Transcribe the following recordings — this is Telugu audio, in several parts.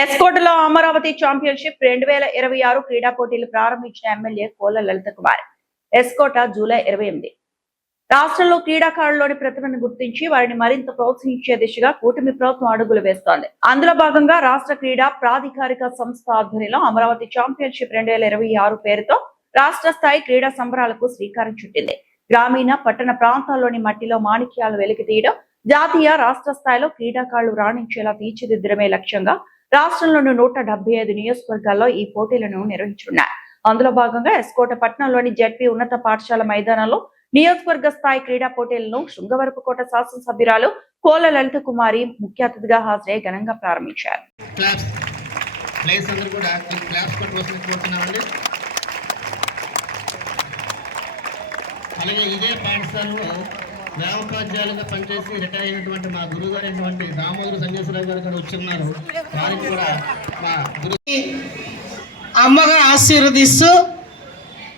ఎస్కోటలో అమరావతి ఛాంపియన్షిప్ 2026 క్రీడా పోటీలు ప్రారంభించిన ఎమ్మెల్యే కోల లలిత కుమార్. ఎస్కోట జూలై 28. రాష్ట్రంలో క్రీడాకారుల్లోని ప్రతిభను గుర్తించి వారిని మరింత ప్రోత్సహించే దిశగా కూటమి ప్రభుత్వం అడుగులు వేస్తోంది. అందులో భాగంగా రాష్ట్ర క్రీడా ప్రాధికారిక సంస్థ ఆధ్వర్యంలో అమరావతి ఛాంపియన్షిప్ 2026 పేరుతో రాష్ట్ర స్థాయి క్రీడా సంబరాలకు శ్రీకారం చుట్టింది. గ్రామీణ పట్టణ ప్రాంతాల్లోని మట్టిలో మాణిక్యాలు వెలికి తీయడం, జాతీయ రాష్ట్ర స్థాయిలో క్రీడాకారులు రాణించేలా తీర్చిదిద్దడమే లక్ష్యంగా రాష్ట్రంలోని 175 నియోజకవర్గాల్లో ఈ పోటీలను నిర్వహించనున్నారు. అందులో భాగంగా ఎస్కోట పట్టణంలోని జెడ్పీ ఉన్నత పాఠశాల మైదానంలో నియోజకవర్గ స్థాయి క్రీడా పోటీలను శృంగవరపుకోట శాసనసభ్యురాలు కోల లలిత కుమారి ముఖ్య అతిథిగా హాజరై ఘనంగా ప్రారంభించారు. అలాగే ఇదే పాఠశాలలో వ్యాపాధ్యాయులుగా పనిచేసి రిటైర్ అయినటువంటి మా గురువు గారు అయినటువంటి దామోదర సంజయరావు గారు కూడా వచ్చున్నారు. వారికి కూడా మా గురు అమ్మగా ఆశీర్వదిస్తూ,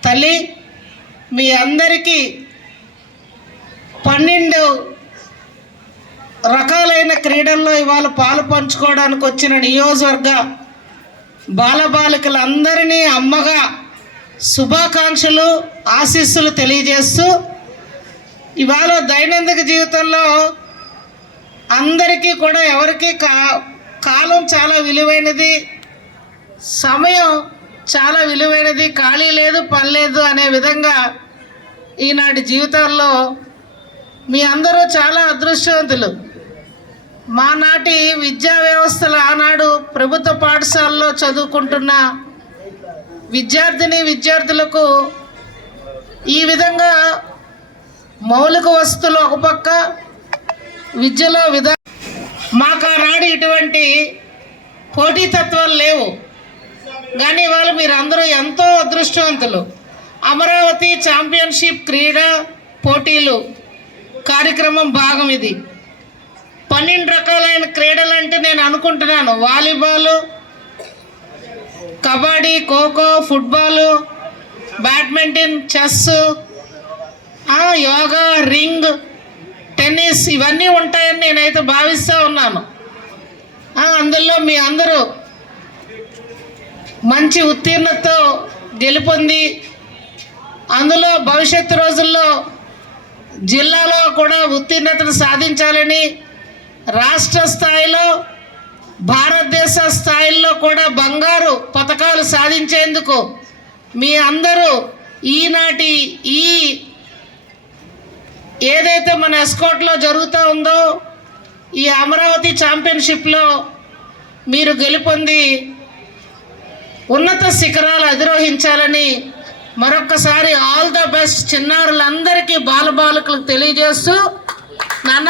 తల్లి మీ అందరికీ 12 రకాలైన క్రీడల్లో ఇవాళ పాలు పంచుకోవడానికి వచ్చిన నియోజకవర్గ బాలబాలికలందరినీ అమ్మగా శుభాకాంక్షలు, ఆశీస్సులు తెలియజేస్తూ, ఇవాళ దైనందిక జీవితంలో అందరికీ కూడా ఎవరికి కాలం చాలా విలువైనది, సమయం చాలా విలువైనది, ఖాళీ లేదు పని లేదు అనే విధంగా ఈనాటి జీవితాల్లో మీ అందరూ చాలా అదృష్టవంతులు. మా నాటి విద్యా వ్యవస్థలు ఆనాడు ప్రభుత్వ పాఠశాలలో చదువుకుంటున్న విద్యార్థులకు ఈ విధంగా మౌలిక వసతులు ఒక పక్క, విద్యలో మాకు ఆనాడు ఇటువంటి పోటీతత్వాలు లేవు. కానీ వాళ్ళు మీరందరూ ఎంతో అదృష్టవంతులు. అమరావతి ఛాంపియన్షిప్ క్రీడా పోటీలు కార్యక్రమం భాగం ఇది. 12 రకాలైన క్రీడలు అంటే నేను అనుకుంటున్నాను, volleyball, kabaddi, kho kho, football, badminton, chess, yoga, ring, tennis ఇవన్నీ ఉంటాయని నేనైతే భావిస్తూ ఉన్నాను. అందులో మీ అందరూ మంచి ఉత్తీర్ణతతో గెలుపొంది అందులో భవిష్యత్తు రోజుల్లో జిల్లాలో కూడా ఉత్తీర్ణతను సాధించాలని, రాష్ట్ర స్థాయిలో భారతదేశ స్థాయిలో కూడా బంగారు పతకాలు సాధించేందుకు మీ అందరూ ఈనాటి ఈ ఏదైతే మన ఎస్కోట్లో జరుగుతూ ఉందో ఈ అమరావతి ఛాంపియన్షిప్లో మీరు గెలుపొంది ఉన్నత శిఖరాలు అధిరోహించాలని మరొక్కసారి ఆల్ ద బెస్ట్ చిన్నారులందరికీ బాలబాలికలకు తెలియజేస్తూ, నాన్న